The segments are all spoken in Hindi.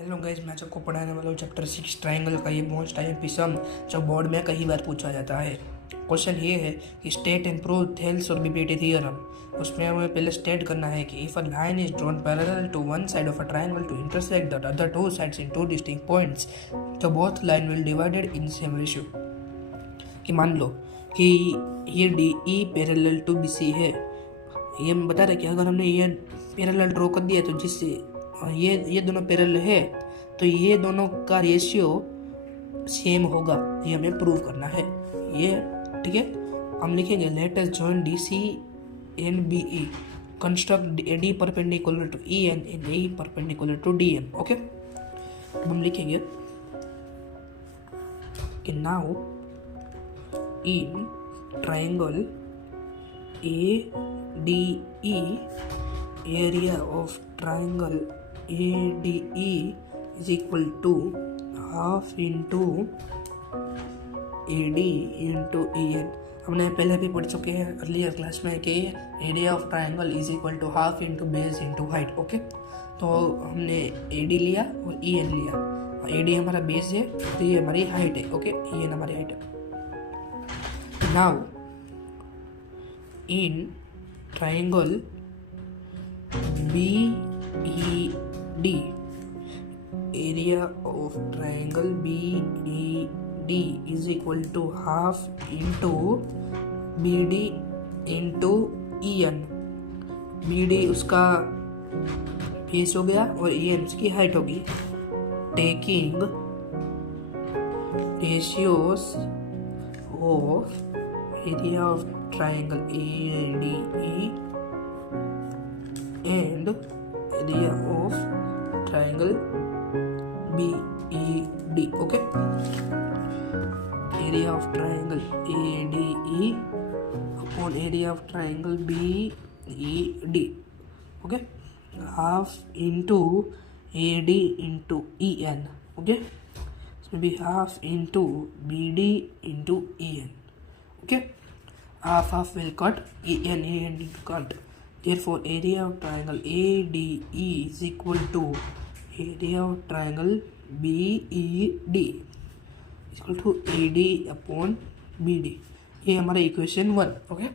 हेलो गाइस, मैं आपको पढ़ाने वाला हूँ चैप्टर 6 ट्राइंगल का ये मोस्ट टाइम सम जो बोर्ड में कई बार पूछा जाता है। क्वेश्चन ये है कि स्टेट एंड प्रूव थेल्स और बीपीटी थ्योरम। उसमें हमें पहले स्टेट करना है कि if a line is drawn parallel to one side of a triangle to intersect the other two sides in two distinct points तो both line will divided in same ratio. कि मान लो कि ये D E parallel to B C है। ये हम बता रहे कि अगर हमने ये पैरेलल ड्रॉ कर दिया तो जिससे ये दोनों पैरेलल है तो ये दोनों का रेशियो सेम होगा, ये हमें प्रूव करना है। ये ठीक है, हम लिखेंगे let us join D C and B E construct D perpendicular to E N A perpendicular to D M. Okay, अब हम लिखेंगे कि now in triangle A D E area of triangle ADE is equal to half into AD into EN। हमने पहले भी पढ़ चुके हैं अर्लियर क्लास में कि area of triangle is equal to half into base into height. Okay, तो हमने AD लिया और EN लिया। AD हमारा बेस है तो ये हमारी हाइट है। ओके, EN हमारी हाइट है। Now in triangle BED area of triangle BED is equal to half into BD into EN। BD उसका बेस हो गया और EN उसकी हाइट होगी। Taking ratios of area of triangle ADE and area of triangle BED। okay, area of triangle ADE upon area of triangle BED। okay, half into AD into EN। okay, so maybe half into BD into EN। okay, half will cut, EN into cut। Therefore, area of triangle ADE is equal to area of triangle BED is equal to AD upon BD। ये हमारा इक्वेशन 1। ओके,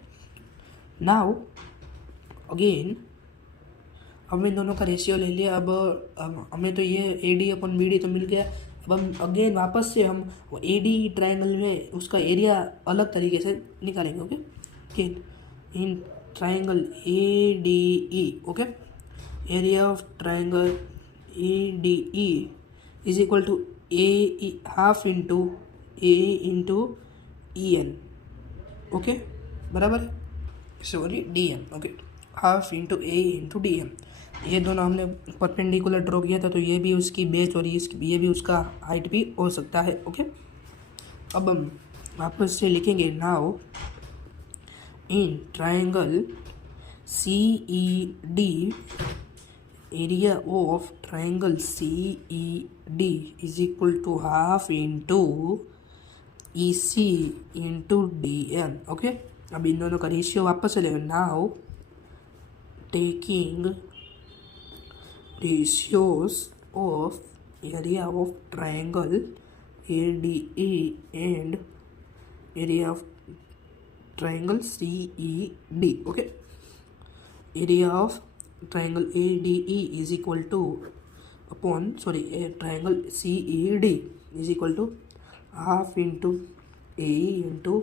नाउ अगेन हमने दोनों का रेशियो ले लिया। अब हमें तो ये AD अपॉन BD तो मिल गया। अब हम अगेन वापस से हम AD ट्राइंगल में उसका एरिया अलग तरीके से निकालेंगे। Okay, again in triangle ADE। okay, area of triangle ADE is equal to half into A into EN। okay, बराबर sorry DM। okay, half into A into DM। ये दोनों हमने परपेंडिकुलर ड्रॉ किया था तो ये भी उसकी बेस और ये भी उसका हाइट भी हो सकता है। ओके, अब हम वापस से लिखेंगे now in triangle CED area of triangle CED is equal to half into EC into DM। Okay, अब इन दोनों का रेशियो वापस ले। Now taking ratios of area of triangle ADE and area of triangle CED। okay, area of triangle ADE is equal to triangle CED is equal to half into AE into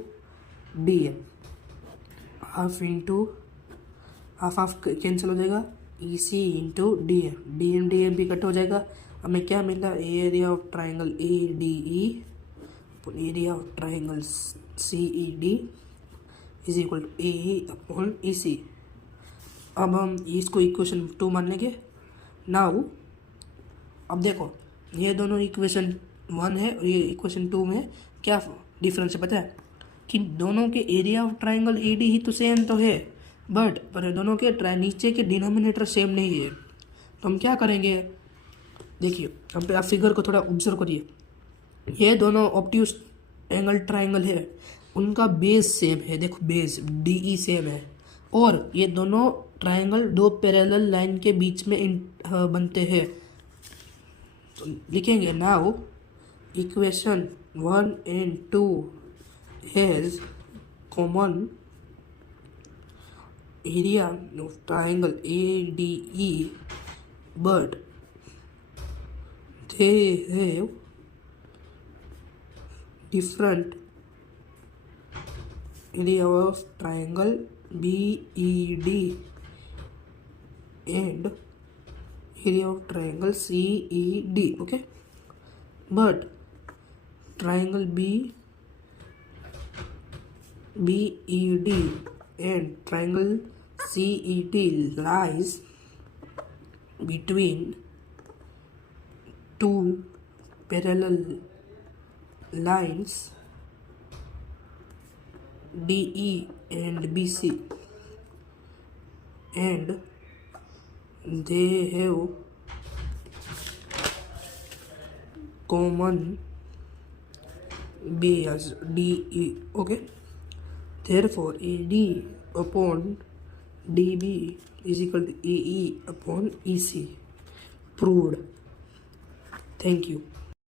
DM। half into half cancel हो जाएगा, EC into DM भी कट हो जाएगा। हमें क्या मिला, area of triangle ADE area of triangle CED is equal to AE upon EC। अब हम इसको इक्वेशन 2 मान लेंगे। नाउ अब देखो, ये दोनों इक्वेशन 1 है और ये इक्वेशन 2 में क्या डिफरेंस है पता है कि दोनों के एरिया ऑफ ट्राइंगल AD ही तो सेम तो है, बट पर दोनों के नीचे के डिनोमिनेटर सेम नहीं है। तो हम क्या करेंगे, देखिए अब आप फिगर को थोड़ा ऑब्जर्व करिए। ये दोनों ऑब्ट्यूज एंगल ट्राइंगल है, उनका बेस सेम है। देखो बेस DE सेम है और ये दोनों ट्राइंगल दो पैरेलल लाइन के बीच में बनते हैं। तो लिखेंगे now equation 1 and 2 has common area of triangle ADE but they have different area of triangle BED and area of triangle CED. Okay, but triangle BED and triangle CED lies between two parallel lines DE and BC, and they have common base as DE. Okay, therefore AD upon DB is equal to AE upon EC. Proved. Thank you.